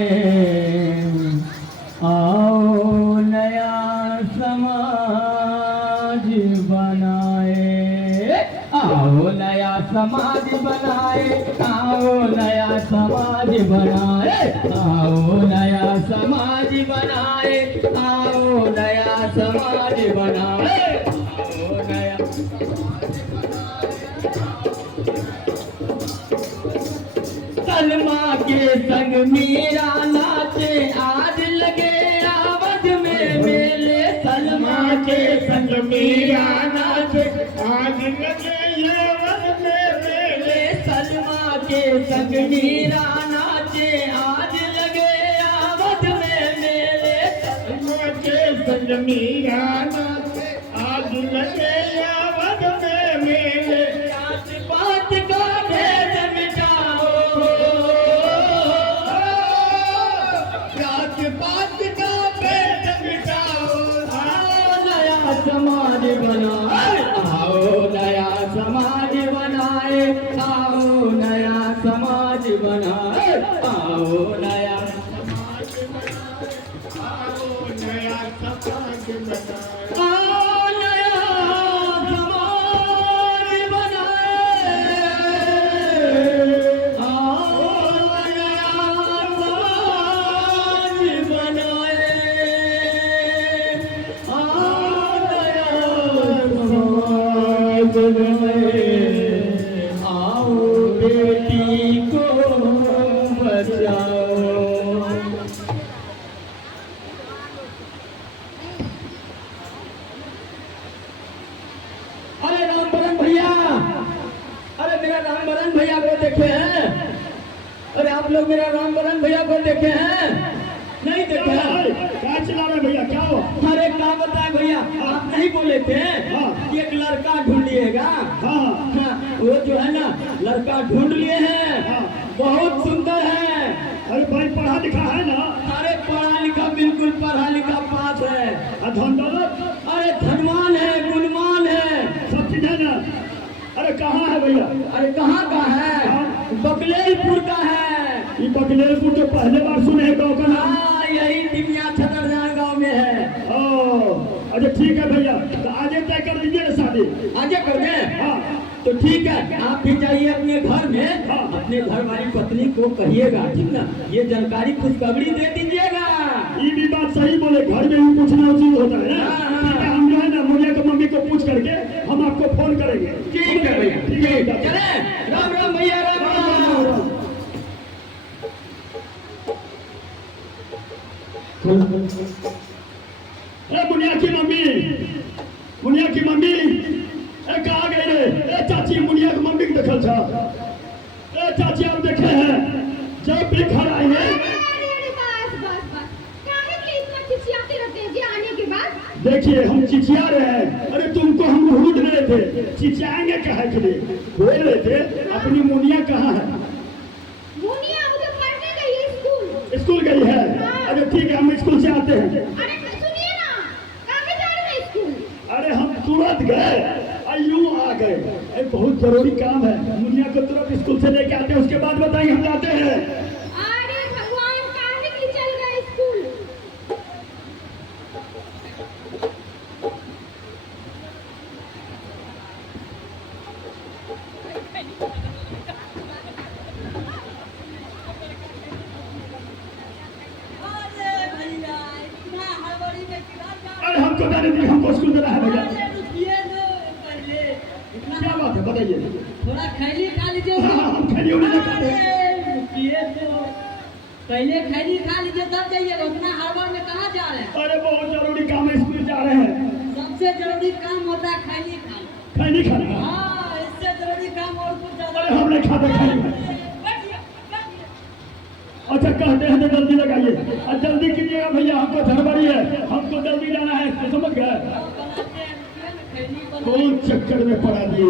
आओ नया समाज बनाए, आओ नया समाज बनाए, आओ नया समाज बनाए, आओ नया समाज बनाए, आओ नया समाज बनाए, आओ नया सलमा के संग मीरा नाचे आज लगे आवध में मेले, सलमा के संग मीरा नाचे आज लगे आवध में मेले, सलमा के संग मीरा नाचे आज लगे आवध में मेले, सलमा के संग मीरा नाचे आज लगे आवध में मेले, जात पात का भेद मिटाओ, बात का भेद मिटाओ, आओ नया समाज बनाए, आओ नया समाज बनाए, आओ नया समाज बनाए, आओ नया समाज बनाए, आओ नया समाज बनाए, आओ नया समाज बनाए, आओ नया आओ बेटी को बचाओ। अरे रामबरन भैया, अरे मेरा रामबरन भैया को देखे हैं? अरे आप लोग मेरा रामबरन भैया को देखे हैं? नहीं देखे हैं? क्या चिल्ला रहे भैया, क्या हुआ? अरे क्या बताए भैया, आप नहीं बोले थे एक लड़का ढूंढिएगा? वो जो है ना लड़का ढूंढ लिए हैं, बहुत सुंदर है। अरे भाई पढ़ा लिखा है ना? अरे पढ़ा लिखा, बिल्कुल पढ़ा लिखा पास है। धन दौलत? अरे धनवान है, गुणवान है, सब चीज है ना? अरे कहाँ है भैया? अरे कहाँ का है? बकलेलपुर का है। ये बकलेलपुर तो पहले बार सुने हैं गाँव का नाम। यही टिमिया छतरजान गाँव में है। अच्छा ठीक है भैया, तो आजे तय कर दीजिए ना शादी। आजे कर दें? तो ठीक है, आप भी जाइए अपने घर में, अपने घर वाली पत्नी को कहिएगा, ठीक ना? ये जानकारी खुशखबरी दे दीजिएगा। ये भी बात सही बोले, घर में ही पूछना उचित होता है ना? हम जो है ना मुनिया की मम्मी को पूछ करके हम आपको फोन करेंगे। ठीक है भैया, ठीक है, चले। राम राम भैया, राम राम। मुनिया की मम्मी, मुनिया की मम्मी, कहाँ गए रे? चाची मुनिया की मम्मी को देखल था? चाची आप देखे हैं जब भी घर आएंगे? देखिए हम चिचिया रहे हैं। अरे तुमको हम ढूंढ रहे थे, चिचियाएंगे कहा के लिए बोल रहे थे। अपनी मुनिया कहाँ है? मुनिया मुझे पढ़ने गई है स्कूल। स्कूल गई है? अरे ठीक है, हम स्कूल से आते हैं। अरे सुनिए ना, कहाँ जा रहे हैं स्कूल? अरे हम तुरंत गए, यूं आ गए। बहुत जरूरी काम है, मुनिया को तुरंत स्कूल से लेके आते हैं, उसके बाद बताएंगे हम जाते हैं। अरे भगवान, कहाँ की चल गए स्कूल? अरे हमको जाने दीजिए, हमको स्कूल जाना है भैया। क्या बात है बताइए? थोड़ा खैली खा लीजिए। हम खैली उन्हें नहीं खाते। पहले खैली खा लीजिए तब जाइएगा। उतना हड़बड़ में कहाँ जा रहे हैं? अरे बहुत जरूरी काम है, स्कूल जा रहे हैं। सबसे जरूरी काम होता है खैली खाना। खैली खाना? हाँ, इससे जरूरी काम और कुछ ज्यादा। अरे हम नहीं खाते खैली। अच्छा कहते हैं तो जल्दी लगाइए, और जल्दी कीजिएगा भैया, हमको झड़बड़ी है, हमको जल्दी जाना है, समझ गए? कौन चक्कर में पड़ा दिए?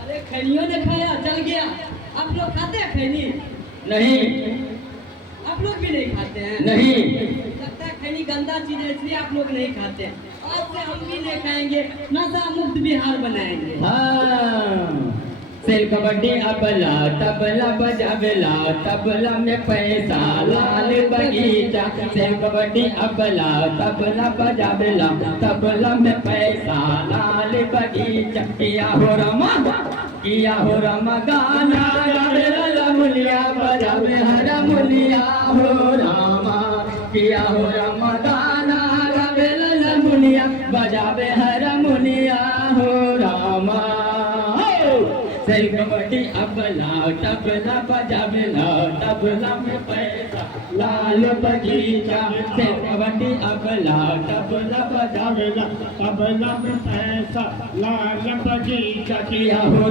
अरे खैनियों ने खाया, चल गया। आप लोग खाते हैं खैनी? नहीं। आप लोग भी नहीं खाते हैं? नहीं। लगता है खैनी गंदा चीज है, इसलिए आप लोग नहीं खाते हैं। आज से हम भी नहीं खाएंगे, नशा मुक्त बिहार बनाएंगे। हाँ सेल कबड्डी अबला तबला बजावेला तबला में पैसा लाल बगीचा सेल कबड्डी अबला तबला बजावेला तबला में पैसा लाल बगीचा किया हो रमा गाना गावेला लमुलिया बजावे हरमुलिया हो रामा किया हो रमा गाना गावेला लमुलिया बजावे हरमुलिया हो रामा सेल कबड्डी अबला तबला बजावेला तबला में पैसा लाल बगीचा सेल कबड्डी अबला तबला बजावेला तबला में पैसा लाल बगीचा किया हो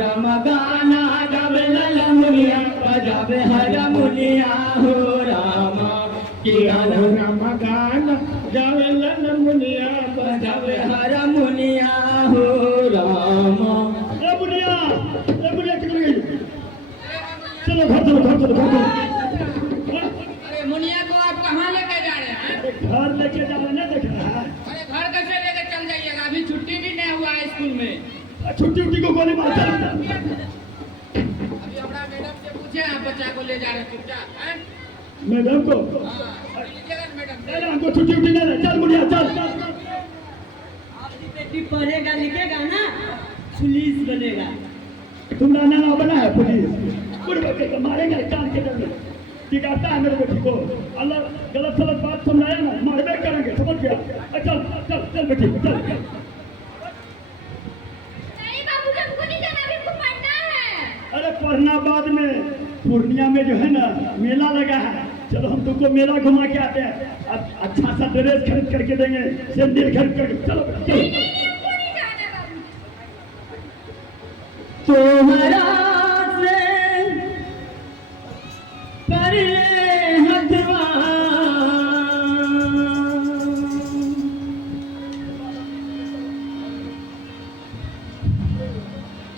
रमा गाना गावेला लमुलिया बजावे हरमुलिया हो रामा किया हो रमा गाना गावेला लमुलिया बजावे हरमुलिया हो रामा। ए बुढ़िया किधर गई? चलो घर चलो। अरे मुनिया को आप कहाँ लेके जा रहे हैं? घर लेके जाना नहीं देख रहा है? अरे घर कैसे लेके चल जाइएगा? अभी छुट्टी भी नहीं हुआ है स्कूल में। छुट्टी को गोली मारता है। अभी हमारा मैडम से पूछे आप बच्चा को ले जा रहे हैं चुपचाप हैं? मैडम को हाँ, लीजिएगा ना मैडम। अरे हमको छुट्टी नहीं। चल बुढ़िया चल। आपकी बेटी पढ़ेगा लिखेगा ना, पुलिस बनेगा। तुमरा नाम बना है पुलिस? बुढ़ बच्चे को मारेंगे कान के डर में। बिगाड़ता है मेरे बेटी को। अल्लाह गलत बात सुनाया ना, मारबे करेंगे, समझ गया? चल बेटी चल। नहीं बाबूजी, हमको नहीं जाना, अभी हमको पढ़ना है। अरे पढ़ना बाद में। पूर्णिया में जो है ना मेला लगा है, चलो हम तुमको मेला घुमा के आते हैं। अच्छा सा ड्रेस खरीद करके देंगे, सैंडल खरीद करके। चलो नहीं, हमको नहीं जाना बाबूजी। तोहरा से परे हथवा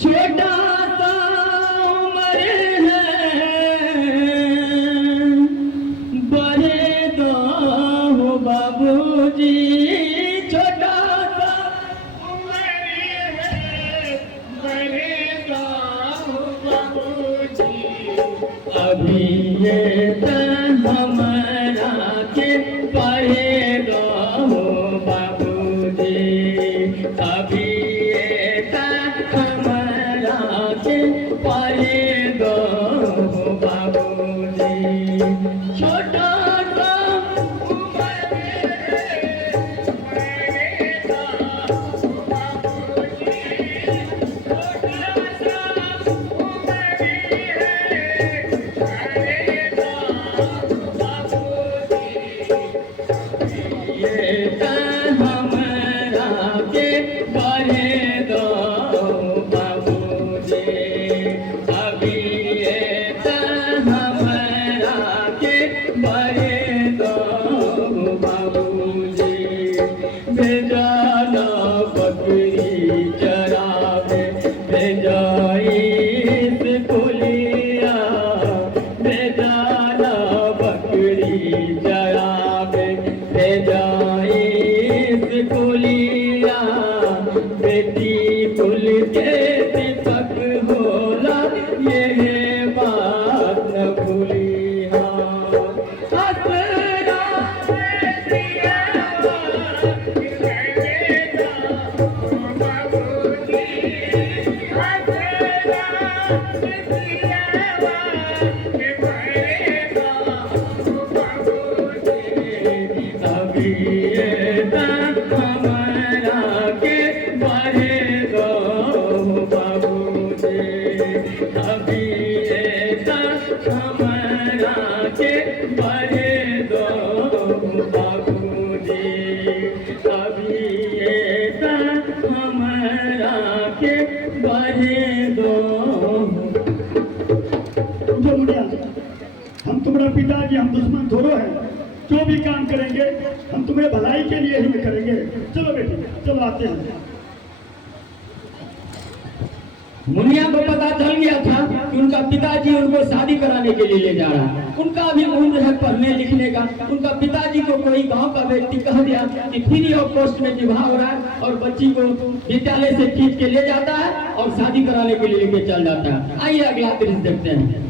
छोटा सा उम्र है बड़े दो हो बाबूजी छोटा सा उम्र है बड़े दो हो बाबूजी अभी ये तन हमारा के पढ़े दो हो बाबूजी अभी ये तन हमारा के पढ़े दो हो बाबूजी छोटा सा उम्र है बड़े दो हो बाबूजी छोटा सा उम्र ये तन हमरा के बढ़े दो बाबूजी अभी ये तन हमरा के बढ़े दो बाबूजी बेजाना बकरी चरावे बेजाई से पुलिया बेजाना बकरी चरावे बेजाई से पुलिया बेटी पुल के दीपक होला ये बात न भूलिया अपना अभी ये तन हमारा के बढ़े दो बाबूजी अभी ये तन हमारा के बढ़े दो बाबूजी अभी ये तन हमारा के बढ़े दो। समझो मुड़िया, हम तुम्हारा पिताजी, हम दुश्मन थोड़ो हैं। जो भी काम करेंगे हम तुम्हें भलाई के लिए ही करेंगे। चलो बेटी चलो आते हैं। मुनिया को पता चल गया था कि उनका पिताजी उनको शादी कराने के लिए ले जा रहा है। उनका भी उम्र है पढ़ने लिखने का। उनका पिताजी को कोई गांव का व्यक्ति कह दिया कि फ्री ऑफ कॉस्ट में विवाह हो रहा है और बच्ची को विद्यालय से खींच के ले जाता है और शादी कराने के लिए लेके चल जाता है। आइए अगला दृश्य देखते हैं।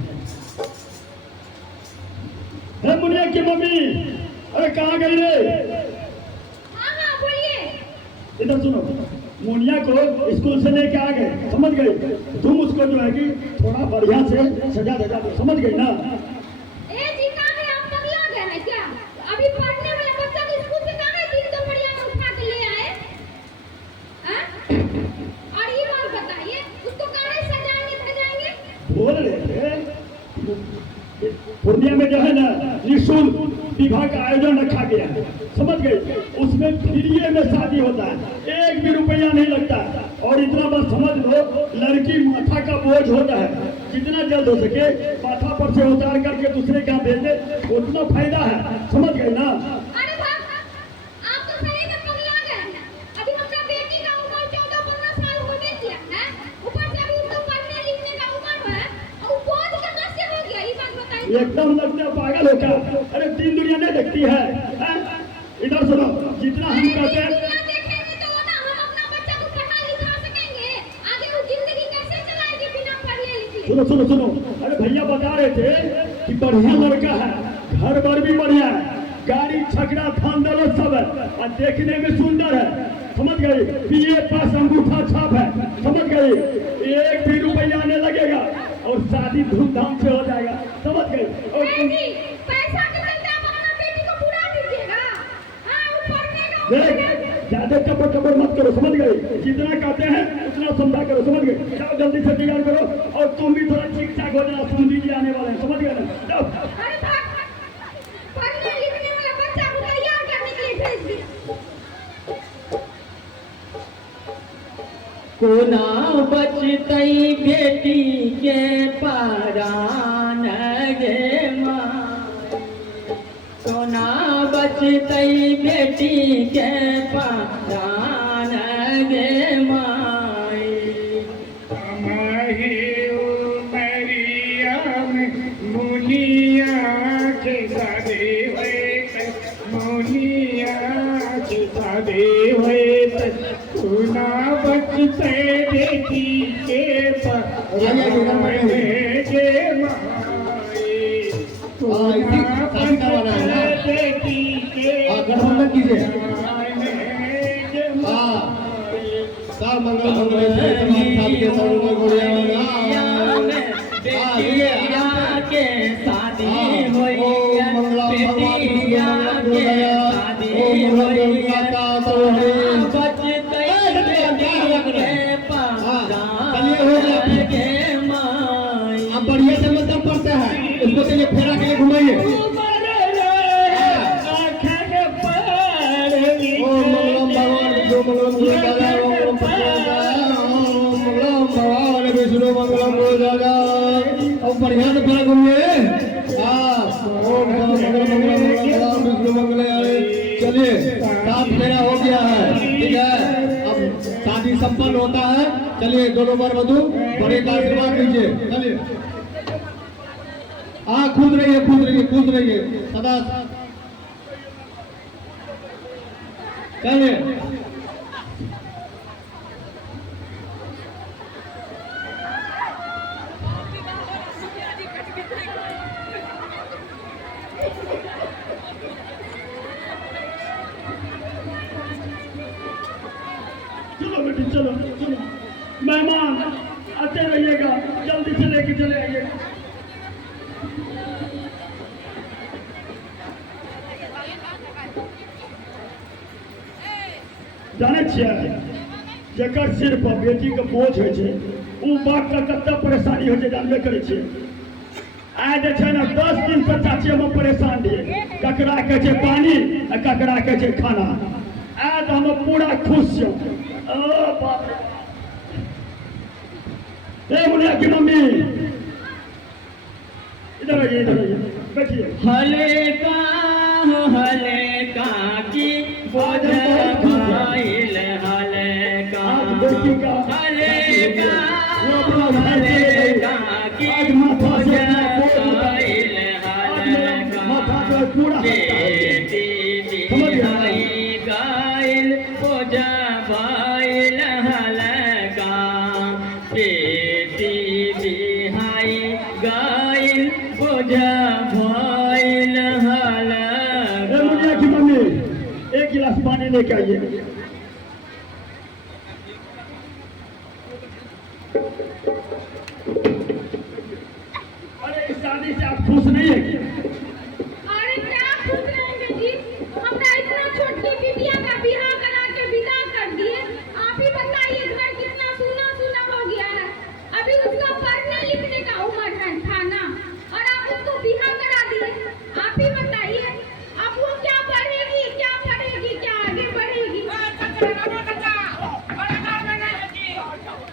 मुनिया की मम्मी, अरे कहाँ गई रे? हाँ हाँ बोलिए। इधर सुनो, मुनिया को स्कूल से लेके आ गए, समझ गई? तुम उसको जो है कि थोड़ा बढ़िया से सजा धजा दो, समझ गई ना? ए जी कहाँ है, आप पगला गए हैं क्या? अभी पढ़ने वाले बच्चा को स्कूल से कहाँ है दिन दोपहरिया में उठा के ले आए? हाँ? और ये बात बताइए, उसको कहाँ है सजाएंगे धजाएंगे? बोल रहे थे पूर्णिया में जो है ना निःशुल्क विवाह का आयोजन रखा गया है, समझ गए? उसमें फ्री में शादी होता है, एक भी रुपया नहीं लगता। और इतना बस समझ लो, लड़की माथा का बोझ होता है, जितना जल्द हो सके माथा पर से उतार करके दूसरे का भेज दे, उतना फायदा है, समझ गए ना? अरे बाप, आप तो सही में पगला गए हैं। अभी हमारा बेटी का उम्र 14-15 साल हो गया है, ऊपर से अभी उसको पढ़ने लिखने का उम्र है, और बोझ कहाँ से हो गया, ये बात बताइए। एकदम लगता है पागल हो क्या? अरे तीन दुनिया नहीं देखती है, हैं? इधर सुनो, जितना हम कहते हैं दुनिया देखेंगे तो ना हम अपना बच्चा को पढ़ा लिखा सकेंगे, आगे वो जिंदगी कैसे चलाएगी बिना पढ़े लिखे? सुनो सुनो सुनो, अरे भैया बता रहे थे कि बढ़िया लड़का है, घर बार भी बढ़िया है, गाड़ी छकड़ा थान दौलत सब है और देखने में सुंदर है, समझ गए? बीए पास अंगूठा छाप है, समझ गए? एक भी रुपया आने लगेगा और शादी धूमधाम से हो जाएगा, समझ गए? और जी, पैसा के चलते आप अपना बेटी को बुला दीजिएगा। हाँ, वो पढ़ने देख, ज्यादा कपड़ कपड़ मत करो, समझ गए? जितना कहते हैं उतना समझा करो, समझ गए? जाओ जल्दी से तैयार करो और तुम भी थोड़ा ठीक ठाक हो जाना, समझी जी आने वाले हैं, समझ गए ना? जाओ। अरे बाप, पढ़ने लिखने वाला बच्चा को तैयार करने के लिए भेज दिया। कोना बचतई बेटी के परान गे माई, कोना बचतई बेटी के परान गे माई। मुनिया के शादी हुए सुना बचते बेटी के परान गे माई, सुना बचते बेटी के गठबंधन कीजिए। परान गे माई। सब मंगल मंगल के के शादी होई, बेटिया के शादी होई, बचतई बेटी के परान गे माई। अब बढ़िया से मतलब पढ़ते हैं, उसको चलिए फेरा के लिए घुमाइए। ओम मंगलम भगवान विष्णु मंगलम गुरुदादा, ओम मंगलम भगवान विष्णु मंगलम गुरुदादा। अब बढ़िया से फेरा घूमिए। ओम मंगलम मंगलम विष्णु मंगल। चलिए, 7 फेरा हो गया है, ठीक है? अब शादी संपन्न होता है। चलिए, दोनों बार वधू बड़े का आशीर्वाद लीजिए। चलिए, कूद रही है, कूद रही है, कूद रही है सदा। चलिए, चलो बेटी, चलो चलो, मेहमान आते रहिएगा, जल्दी से लेके चले आइएगा। जाने छियै, जकर सिर पर बेटी के बोझ होइ छै, ओ बाप के कते परेशानी होइ छै जानबे करै छियै। आइ जे छै ने 10 दिन से चाची हम परेशान रहिए, ककरा कहै छै पानी आ ककरा कहै छै खाना। आज हम पूरा खुश छियै। ओ बाप रे, मुनिया की मम्मी इधर आइए, इधर आइए, बैठिए। हल्का हल्का की बोझ भाईल, हल्का आज बेटी का हल्का लेके आइए। अरे इस शादी से आप खुश नहीं है क्या? अरे क्या खुश रहेंगे जी, हमरा इतना छोटी बिटिया का बियाह करा के विदा कर दिए। आप ही बताइए घर कितना सूना सूना हो गया है। अभी उसका पढ़ने लिखने का उम्र था ना, और आप उसको बियाह करा दिए। आप ही बताइए अब वो क्या पढ़ेगी, क्या आगे बढ़ेगी।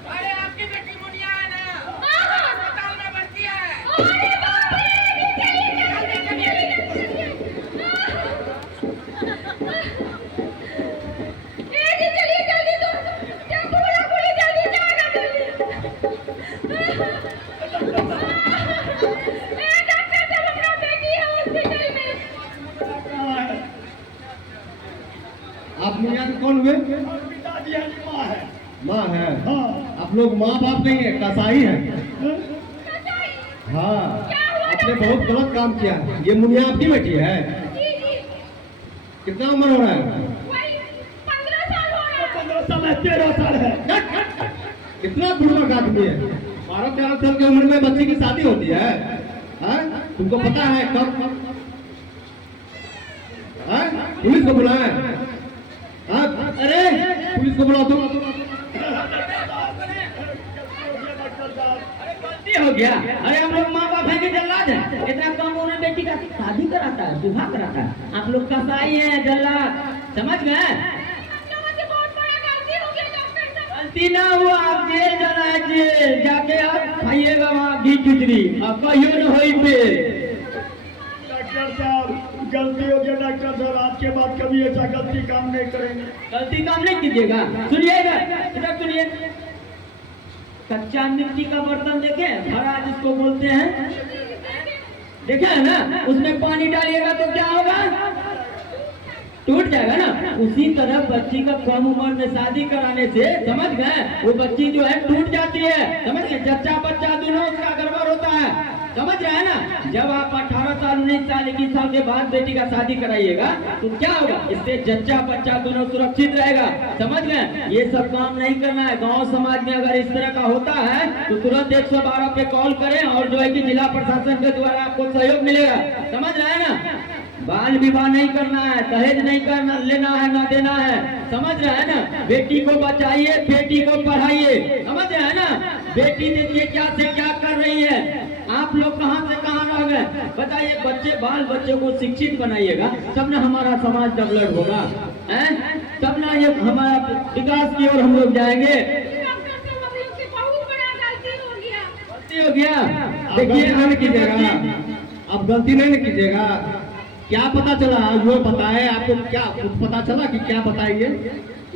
अरे आपकी बेटी मुनिया है ना, अस्पताल में भर्ती है। अरे बाप रे, चलिए जल्दी तो टेम्पो वाला पूरी जल्दी जाएगा जल्दी। डॉक्टर साहब हमरा बेटी है हॉस्पिटल में। आप मुनिया के कौन हुए? और पिताजी है, माँ है। माँ है। हाँ। आप लोग माँ बाप नहीं है, कसाई है। हाँ, आपने बहुत गलत काम किया है। ये मुनिया आपकी बेटी है? जी जी, कितना उम्र हो रहा है? वही 15 साल हो रहा है। 15 साल है, 13 साल है। कितना बुढ़ा आदमी है। 12-13 साल की उम्र में बच्चे की शादी होती है? हाँ? तुमको पता है कब? हाँ? पुलिस को बुलाया? हाँ? अरे पुलिस को बुलाओ तुम। गलती हो गया। अरे हम लोग माँ बाप है कि जल्लाद है? इतना कम उम्र में बेटी का शादी कराता है, विवाह कराता है। आप लोग कसाई हैं, जल्लाद, समझ गए? हम लोगों से बहुत बड़ा गलती हो गया डॉक्टर साहब। गलती ना हुआ, आप जेल जाना है, जेल जाके आप खाइएगा वहाँ घी खिचड़ी, अब कहियो न होई पे। डॉक्टर साहब गलती हो गया। डॉक्टर साहब आज के बाद कभी ऐसा गलती काम नहीं करेंगे। गलती काम नहीं कीजिएगा। सुनिएगा, इधर सुनिए। कच्चा मिट्टी का बर्तन देखे, हरा जिसको बोलते हैं, देखे है ना? उसमें पानी डालिएगा तो क्या होगा? टूट जाएगा ना। उसी तरह बच्ची का कम उम्र में शादी कराने से, समझ गए, वो बच्ची जो है टूट जाती है, समझ गए? जच्चा बच्चा दोनों उसका गड़बड़ होता है, समझ रहे हैं ना? जब आप 18 साल 19 साल 21 साल के बाद बेटी का शादी कराइएगा तो क्या होगा? इससे जच्चा बच्चा दोनों सुरक्षित रहेगा, समझ गए? ये सब काम नहीं करना है। गांव समाज में अगर इस तरह का होता है तो तुरंत 112 पे कॉल करें, और जो है कि जिला प्रशासन के द्वारा आपको सहयोग मिलेगा, समझ रहे हैं ना? बाल विवाह नहीं करना है, दहेज नहीं करना, लेना है ना देना है, समझ रहे हैं ना? बेटी को बचाइए, बेटी को पढ़ाइए, समझ रहे हैं ना? बेटी देखिए क्या से क्या कर रही है। आप लोग कहां से कहां रह गए, बताइए? बच्चे बाल बच्चे को शिक्षित बनाइएगा, तब ना हमारा समाज डेवलप होगा, हैं? तब ना ये हमारा विकास की ओर हम लोग जाएंगे। डॉक्टर साहब हम लोग से बहुत बड़ा गलती हो गया। गलती हो गया, देखिए नहीं कीजिएगा, अब गलती नहीं कीजिएगा। क्या पता चला? वो बताए आपको, क्या कुछ पता चला कि क्या बताइए?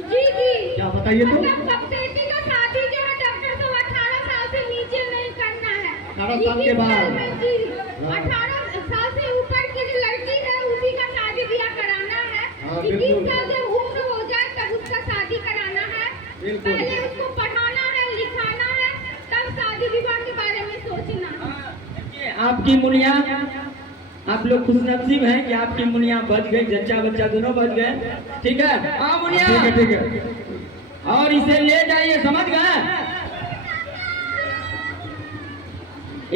जी जी, क्या बताइए तो? मतलब बेटी का शादी जो है डॉक्टर साहब 18 साल से नीचे नहीं करना है। 18 साल के बाद? 18 साल से ऊपर की जो लड़की है उसी का शादी ब्याह कराना है। हाँ, 21 बिल्कुल। साल जब उम्र हो जाए तब उसका शादी कराना है। बिल्कुल। पहले उसको पढ़ाना है, लिखाना है, तब शादी विवाह के बारे में सोचना है। देखिए, आपकी मुनिया, आप लोग खुशनसीब हैं कि आपकी मुनिया बच गई, जच्चा बच्चा दोनों बच गए, ठीक है? हाँ मुनिया, ठीक है, ठीक है। और इसे ले जाइए, समझ गए?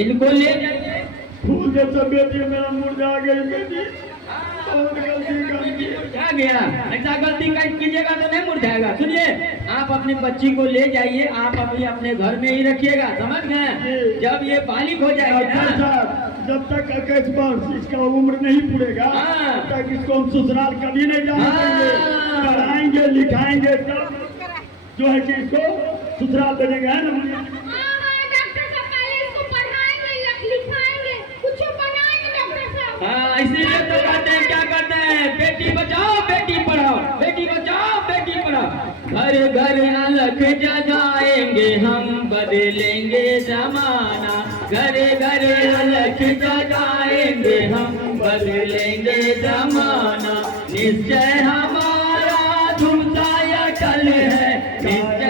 इनको ले जाइए। फूल जैसा बेटी मेरा मुर्जा गई। बेटी बहुत गलती कर दी। क्या गया? ऐसा गलती कीजिएगा तो नहीं मुरझाएगा। सुनिए, आप अपनी बच्ची को ले जाइए, आप अभी अपने घर में ही रखिएगा, समझ गए? जब ये बालिग हो जाएगा, जब तक 21 वर्ष इसका उम्र नहीं पूरेगा हाँ। तब तक इसको हम ससुराल कभी नहीं जाने देंगे। हाँ। पढ़ाएंगे लिखाएंगे तब जो है कि इसको ससुराल भेजेंगे, है ना? हाँ डॉक्टर साहब, पहले इसको पढ़ाएंगे, लिखाएंगे, कुछ बनाएंगे डॉक्टर साहब। हाँ, इसीलिए तो कहते हैं, क्या कहते हैं? बेटी बचाओ बेटी पढ़ाओ, बेटी बचाओ बेटी पढ़ाओ। घर घर अलख जगाएंगे हम, बदलेंगे जमाना। घर घर अलख जगाएंगे हम, बदलेंगे जमाना। निश्चय हमारा धुमसा कल है, निश्चय